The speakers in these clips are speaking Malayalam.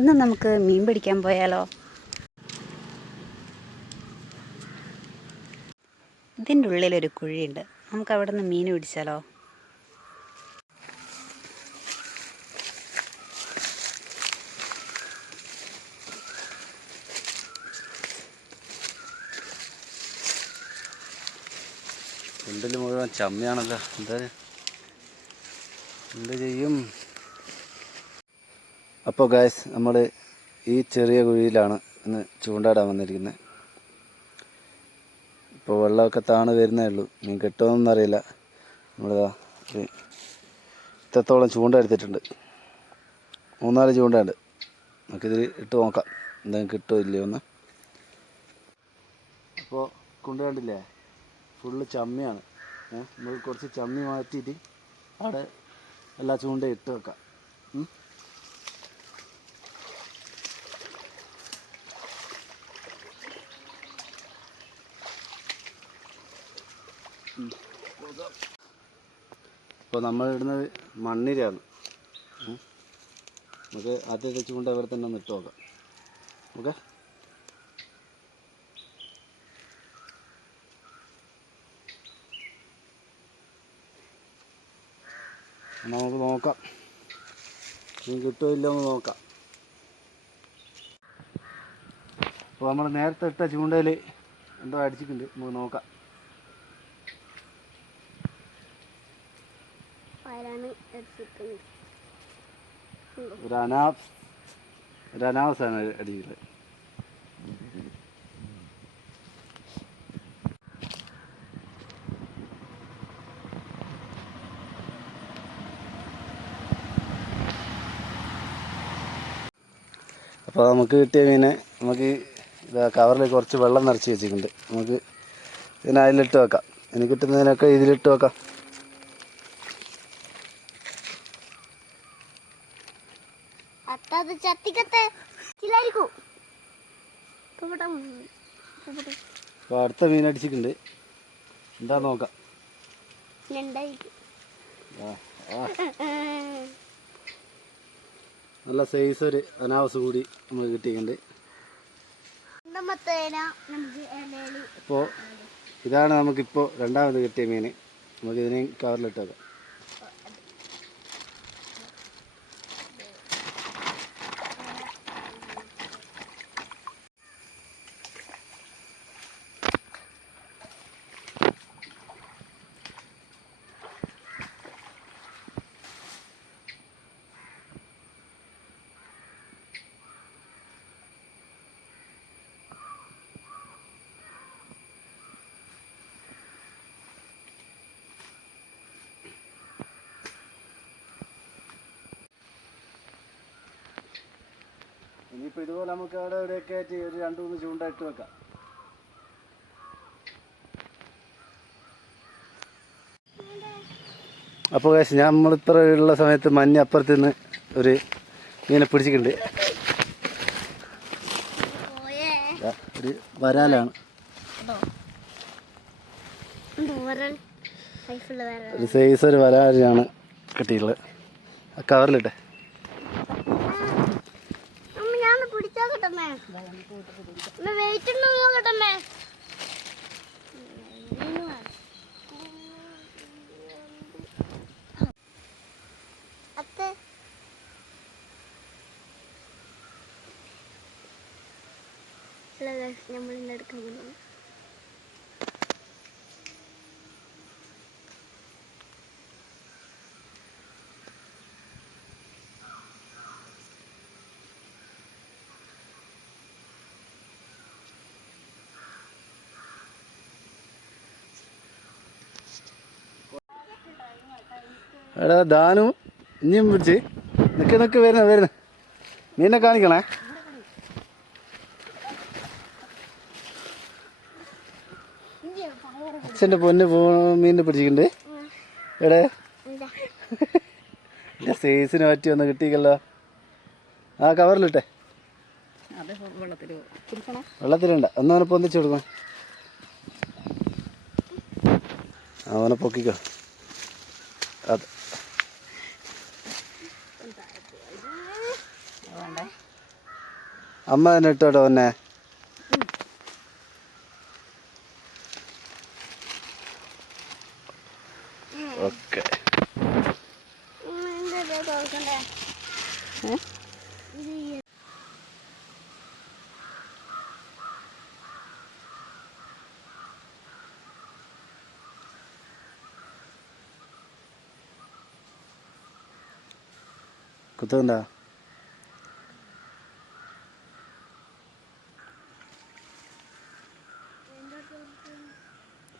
ഇന്ന് നമുക്ക് മീൻ പിടിക്കാൻ പോയാലോ? ഇതിന്റെ ഉള്ളിലൊരു കുഴിയുണ്ട്. നമുക്ക് അവിടെ നിന്ന് മീൻ പിടിച്ചാലോ? ചുണ്ടിൽ മുഴുവൻ ചമ്മയാണല്ലോ. എന്താ എന്ത് ചെയ്യും? അപ്പോൾ ഗായ്സ് നമ്മൾ ഈ ചെറിയ കുഴിയിലാണ് ഇന്ന് ചൂണ്ടാടാൻ വന്നിരിക്കുന്നത് ഇപ്പോൾ വെള്ളമൊക്കെ താണ് വരുന്നേ ഉള്ളൂ. മീൻ കിട്ടുമെന്നൊന്നും അറിയില്ല. നമ്മളിതാ ഇത്രത്തോളം ചൂണ്ട എടുത്തിട്ടുണ്ട്. മൂന്നാൽ ചൂണ്ടയുണ്ട്. നമുക്കിതിൽ ഇട്ട് നോക്കാം. എന്തെങ്കിലും കിട്ടുമോ ഇല്ലയോ ഒന്ന് അപ്പോൾ കൊണ്ട് കണ്ടില്ലേ? ഫുള്ള് ചമ്മിയാണ്. നമ്മൾ കുറച്ച് ചമ്മി മാറ്റിയിട്ട് അവിടെ എല്ലാ ചൂണ്ടയും ഇട്ട് വെക്കാം. ഇപ്പോൾ നമ്മൾ ഇടുന്നത് മണ്ണിരയാണ്. നമുക്ക് അത് വെച്ചുകൊണ്ട് അവരെ തന്നെ നിട്ട് നോക്കാം ഓക്കെ? നമുക്ക് നോക്കാം. ഇനി കിട്ടുമോ എന്ന് നോക്കാം. അപ്പോൾ നമ്മൾ നേരത്തെ ഇട്ട ചൂണ്ടയിൽ എന്തോ അടിച്ചിട്ടുണ്ട്. നമുക്ക് നോക്കാം. ആരാണ് എടുത്തിരിക്കുന്നത് അടിയിൽ അപ്പോൾ നമുക്ക് കിട്ടിയ മീനെ നമുക്ക് ഇതാ കവറിൽ കുറച്ച് വെള്ളം നിറച്ച് വെച്ചിട്ടുണ്ട്. നമുക്ക് ഇതിനായിലിട്ട് വെക്കാം. ഇനി കിട്ടുന്നതിനൊക്കെ ഇതിലിട്ട് വെക്കാം. അത്തത് ചത്തിക്കത്തെ അടുത്ത മീൻ അടിച്ചിട്ടുണ്ട്. എന്താ നോക്കാം. നല്ല സൈസ് ഒരു അനാവസ് കൂടി നമുക്ക് കിട്ടിയിട്ടുണ്ട്. അപ്പോൾ ഇതാണ് നമുക്കിപ്പോൾ രണ്ടാമത് കിട്ടിയ മീൻ. നമുക്ക് ഇതിനെയും കവറിലിട്ട് വെക്കാം ഇനിയിപ്പോൾ ഇതുപോലെ നമുക്ക് അവിടെ ഇവിടെയൊക്കെ ആയിട്ട് ഒരു രണ്ട് മൂന്ന് ചൂണ്ട ഇട്ട് വെക്കാം. അപ്പോൾ കാശ് ഞാൻ നമ്മളിത്ര ഉള്ള സമയത്ത് മഞ്ഞ അപ്പുറത്ത് നിന്ന് ഒരു മീനെ പിടിച്ചിട്ടുണ്ട്. ഒരു വരാലാണ്. ഒരു സൈസ് ഒരു വരാലാണ് കിട്ടിയിട്ടുള്ളത്. ആ കവറിലിട്ടെ അമ്മ ഞാൻ പിടിച്ചാ കിട്ടമ്മേ വെയിറ്റ് ഉണ്ടോ നമ്മൾ പോകുന്നു. എടാ ദാനു ഇനിയും പിടിച്ച്. നിക്ക് നിക്ക് വരുന്ന വരുന്ന. മീനെ കാണിക്കണേ. അച്ഛന്റെ പൊന്ന് പോ മീനിനെ പിടിച്ചിട്ടുണ്ട്. എടേ. എന്റെ സൈസിന് പറ്റി ഒന്ന് കിട്ടിയിക്കല്ലോ. ആ കവറിലിട്ടെ. വെള്ളത്തിലുണ്ട. ഒന്ന് അവനെ പൊന്തിച്ച് കൊടുക്കണം. അവനെ പൊക്കിക്കോ. അത്. അമ്മ തന്നെ ഇട്ടോട്ടോ പിന്നെ. ഓക്കെ. ഉം, എന്താ ഇത് തുറക്കണ്ടേ? ഏ? ഇത് ഈ- കുത്തുന്നുണ്ടാ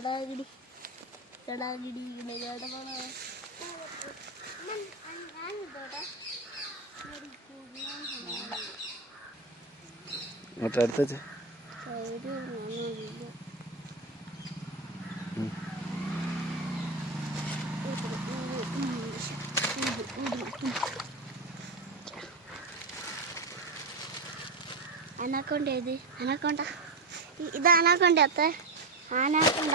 ജടാഗിടി ജടാഗിടി അടുത്ത അനാക്കൊണ്ട ഇത്. അനാക്കൊണ്ട. ഇത് അനാക്കൊണ്ട അത്ത ആനാക്കൊണ്ട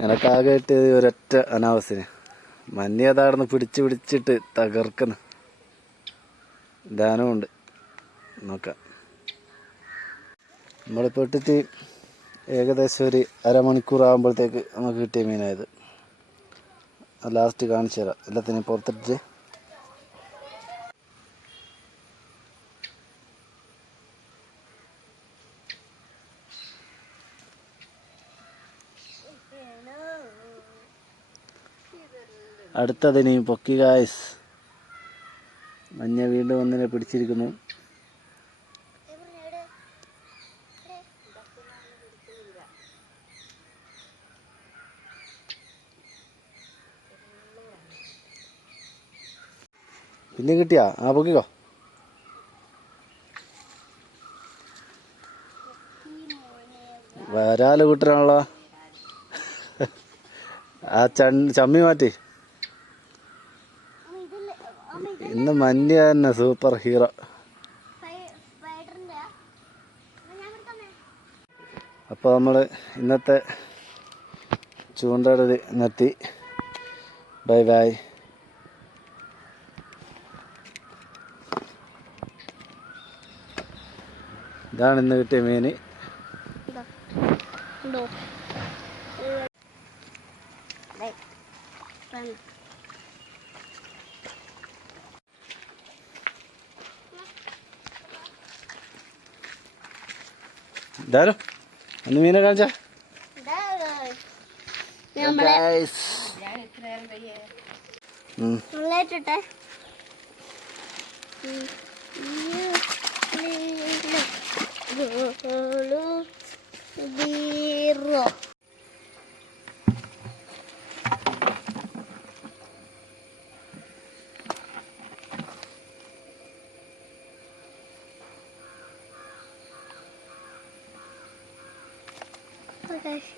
എനക്കാകെ കിട്ടിയത് ഒരൊറ്റ അനാവസിന് മഞ്ഞ അതാർന്ന് പിടിച്ച് പിടിച്ചിട്ട് തകർക്കുന്നു ദാനമുണ്ട് നോക്കാം. നമ്മളിപ്പോൾ ഇട്ടിട്ട് ഏകദേശം ഒരു അരമണിക്കൂർ ആകുമ്പോഴത്തേക്ക് നമുക്ക് കിട്ടിയ മീനായത്. ലാസ്റ്റ് കാണിച്ചു തരാം. എല്ലാത്തിനും പുറത്തിട്ട് അടുത്തതിന് പൊക്കി ഗായ്സ് മഞ്ഞ വീണ്ടും ഒന്നിനെ പിടിച്ചിരിക്കുന്നു. പിന്നെ കിട്ടിയാ? ആ പൊക്കിക്കോ. വരാൽ കൂട്ടരാണല്ലോ. ആ ചമ്മി മാറ്റി അമ്മ ഇതില്ലേ അമ്മ ഇത് ഇന്ന് മഞ്ഞ തന്നെ സൂപ്പർ ഹീറോ അപ്പോൾ നമ്മൾ ഇന്നത്തെ ചൂണ്ടടത് നിർത്തി. ബൈ ബൈ ഇതാണ് ഇന്ന് കിട്ടിയ മീൻ ഇതാ ഉണ്ടോ ദേ വന്ന് ഇതാരോ? ഒന്ന് മീനെ കാണിച്ചാ. നമ്മളെ gracias.